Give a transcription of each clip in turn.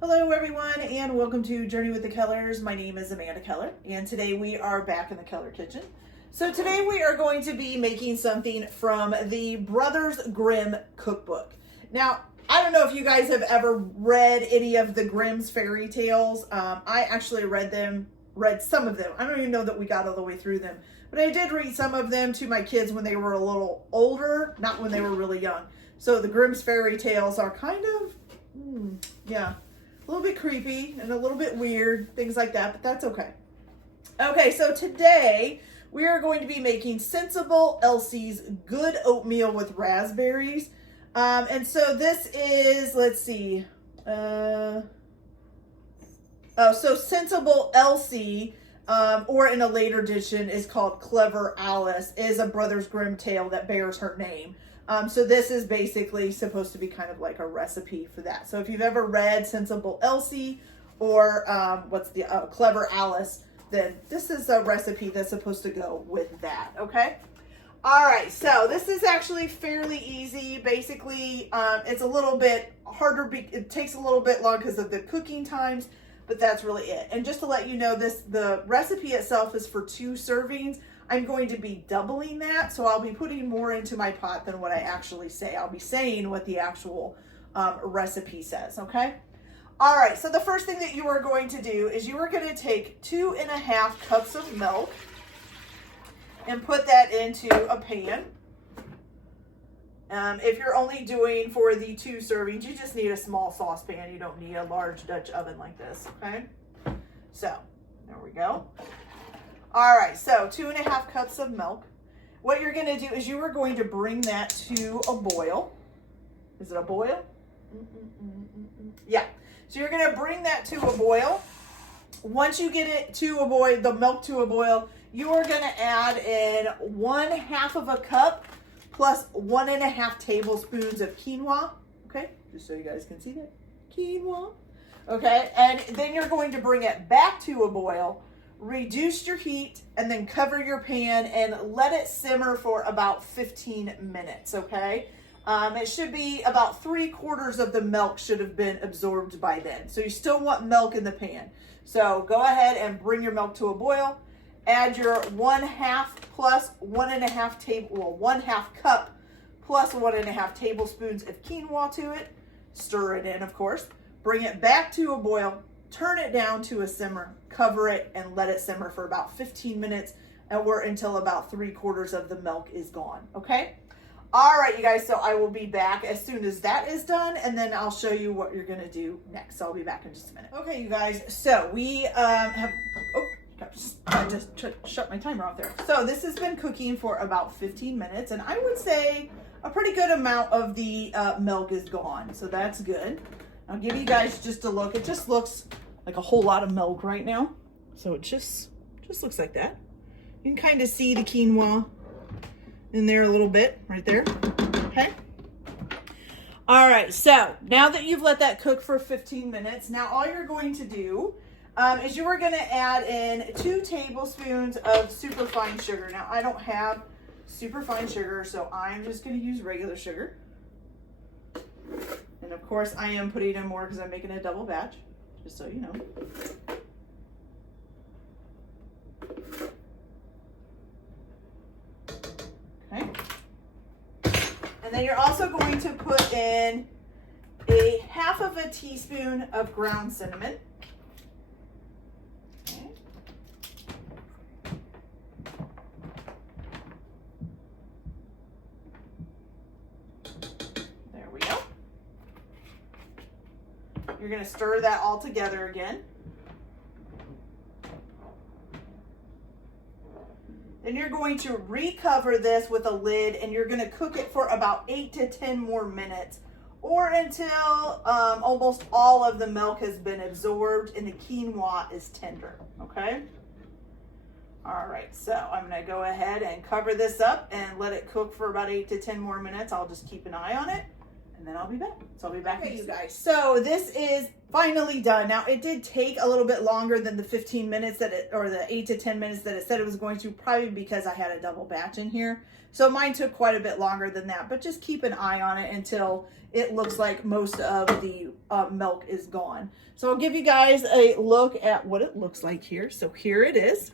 Hello everyone and welcome to Journey with the Kellers. My name is Amanda Keller and today we are back in the Keller kitchen. So today we are going to be making something from the Brothers Grimm cookbook. Now, I don't know if you guys have ever read any of the Grimm's fairy tales. I actually read some of them. I don't even know that we got all the way through them, but I did read some of them to my kids when they were a little older, not when they were really young. So the Grimm's fairy tales are kind of, a little bit creepy and a little bit weird, things like that, but that's okay. Okay, so today we are going to be making Sensible Elsie's Good Oatmeal with Raspberries. And so this is, let's see, so Sensible Elsie, or in a later edition is called Clever Alice, is a Brothers Grimm tale that bears her name. So this is basically supposed to be kind of like a recipe for that. So if you've ever read Sensible Elsie or Clever Alice, then this is a recipe that's supposed to go with that, okay? All right, so this is actually fairly easy. Basically, it's a little bit harder. It takes a little bit long because of the cooking times, but that's really it. And just to let you know, the recipe itself is for 2 servings. I'm going to be doubling that, so I'll be putting more into my pot than what I actually say. I'll be saying what the actual recipe says, okay? All right, so the first thing that you are going to do is you are going to take 2.5 cups of milk and put that into a pan. If you're only doing for the 2 servings, you just need a small saucepan. You don't need a large Dutch oven like this, okay? So, there we go. All right, so 2.5 cups of milk. What you're gonna do is you are going to bring that to a boil. Is it a boil? Yeah. So you're gonna bring that to a boil. Once you get it to a boil, the milk to a boil, you are gonna add in 1/2 of a cup plus 1.5 tablespoons of quinoa. Okay, just so you guys can see that. Quinoa. Okay, and then you're going to bring it back to a boil. Reduce your heat and then cover your pan and let it simmer for about 15 minutes, okay? It should be about 3/4 of the milk should have been absorbed by then. So you still want milk in the pan. So go ahead and bring your milk to a boil. Add your 1/2 plus 1.5 cup plus 1.5 tablespoons of quinoa to it. Stir it in, of course. Bring it back to a boil. Turn it down to a simmer, cover it, and let it simmer for about 15 minutes or until about 3/4 of the milk is gone, okay? All right, you guys, so I will be back as soon as that is done, and then I'll show you what you're gonna do next. So I'll be back in just a minute. Okay, you guys, so we I just shut my timer off there. So this has been cooking for about 15 minutes, and I would say a pretty good amount of the milk is gone, so that's good. I'll give you guys just a look. It just looks like a whole lot of milk right now. So it just looks like that. You can kind of see the quinoa in there a little bit right there. Okay. All right. So now that you've let that cook for 15 minutes, now all you're going to do is you are going to add in 2 tablespoons of superfine sugar. Now I don't have superfine sugar, so I'm just going to use regular sugar. And of course I am putting in more because I'm making a double batch, just so you know. Okay. And then you're also going to put in 1/2 teaspoon of ground cinnamon. Okay. There we go. You're going to stir that all together again. Then you're going to recover this with a lid and you're going to cook it for about 8 to 10 more minutes or until almost all of the milk has been absorbed and the quinoa is tender, okay? All right, so I'm going to go ahead and cover this up and let it cook for about 8 to 10 more minutes. I'll just keep an eye on it and then I'll be back. So I'll be back. Okay, you guys. So this is finally done. Now it did take a little bit longer than the 15 minutes that it, or the 8 to 10 minutes that it said it was going to, probably because I had a double batch in here. So mine took quite a bit longer than that, but just keep an eye on it until it looks like most of the milk is gone. So I'll give you guys a look at what it looks like here. So here it is,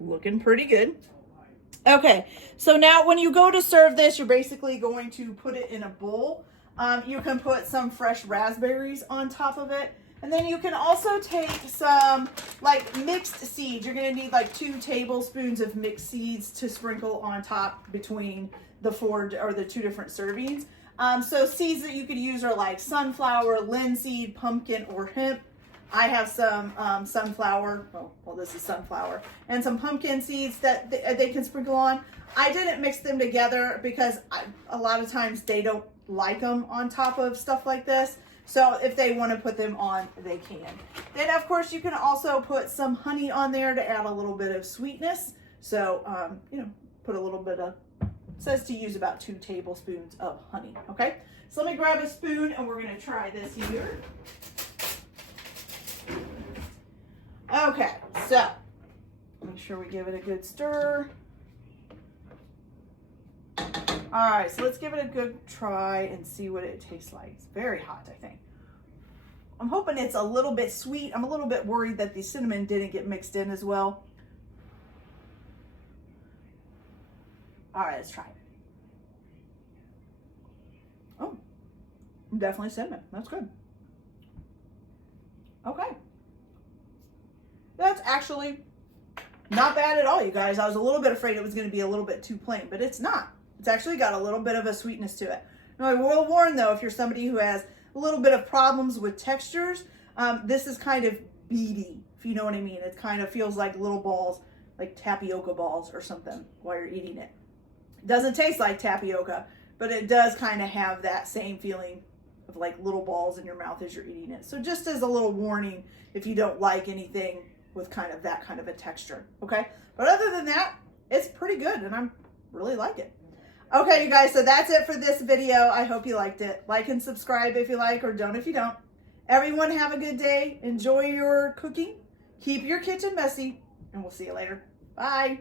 looking pretty good. Okay, so now when you go to serve this, you're basically going to put it in a bowl. You can put some fresh raspberries on top of it. And then you can also take some like mixed seeds. You're gonna need like 2 tablespoons of mixed seeds to sprinkle on top between the 2 different servings. So seeds that you could use are like sunflower, linseed, pumpkin, or hemp. I have some sunflower, well this is sunflower, and some pumpkin seeds that they can sprinkle on. I didn't mix them together because a lot of times they don't like them on top of stuff like this. So if they want to put them on, they can. Then of course you can also put some honey on there to add a little bit of sweetness. So, you know, put a little bit of, it says to use about 2 tablespoons of honey, okay? So let me grab a spoon and we're gonna try this here. Okay, so make sure we give it a good stir. All right, so let's give it a good try and see what it tastes like. It's very hot, I think. I'm hoping it's a little bit sweet. I'm a little bit worried that the cinnamon didn't get mixed in as well. All right, let's try it. Oh, definitely cinnamon. That's good. Okay. That's actually not bad at all, you guys. I was a little bit afraid it was going to be a little bit too plain, but it's not. It's actually got a little bit of a sweetness to it. Now, I will warn, though, if you're somebody who has a little bit of problems with textures, this is kind of beady, if you know what I mean. It kind of feels like little balls, like tapioca balls or something while you're eating it. It doesn't taste like tapioca, but it does kind of have that same feeling of like little balls in your mouth as you're eating it. So just as a little warning, if you don't like anything with kind of that kind of a texture, okay? But other than that, it's pretty good, and I really like it. Okay, you guys, so that's it for this video. I hope you liked it. Like and subscribe if you like, or don't if you don't. Everyone have a good day. Enjoy your cooking. Keep your kitchen messy, and we'll see you later. Bye.